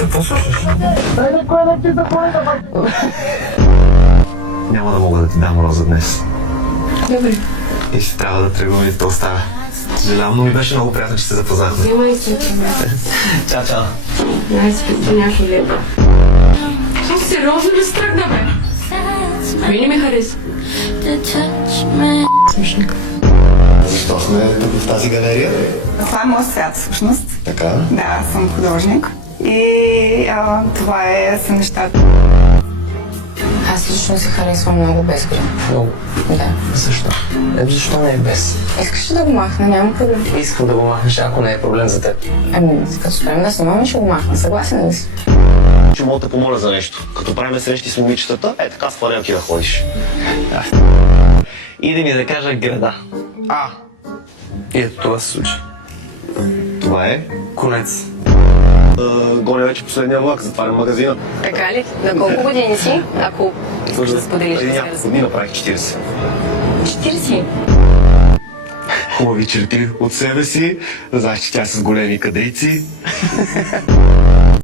Какво слушаш? Няма да мога да ти дам роза днес. Добре. И ще трябва да тръгвам и да оставя. Съжалявам, но ми беше много приятно, че се запознахме. Няма и се проблем. Чао, чао. Най-специално някой лепо. Сериозно ли се тръгна, бе? Кой не ме хареса? Смешник. Защо сме тук в тази галерия? Това е моят свят, всъщност. Така. Да, аз съм художник. И това са нещата. Аз лично се харесвам много без грим. Много. Да. Защо? Защо не е без? Искаш ли да го махна? Няма проблем. Искам да го махнеш, ако не е проблем за теб. Като спрем да снимаме, ще го махна. Съгласен ли си? Ще мога да те помоля за нещо. Като правим срещи с момичетата, така с фланелки да ходиш. И да ми да кажа града. И ето това се случи. Това е? Конец. Гоня вече последния влак, затварям магазина. Така ли? На колко години си? Ако искаш да споделиш. Преди няколко дни направих 40. 40. Хубави черти от себе си. Знаеш, че тя е с големи кадрици.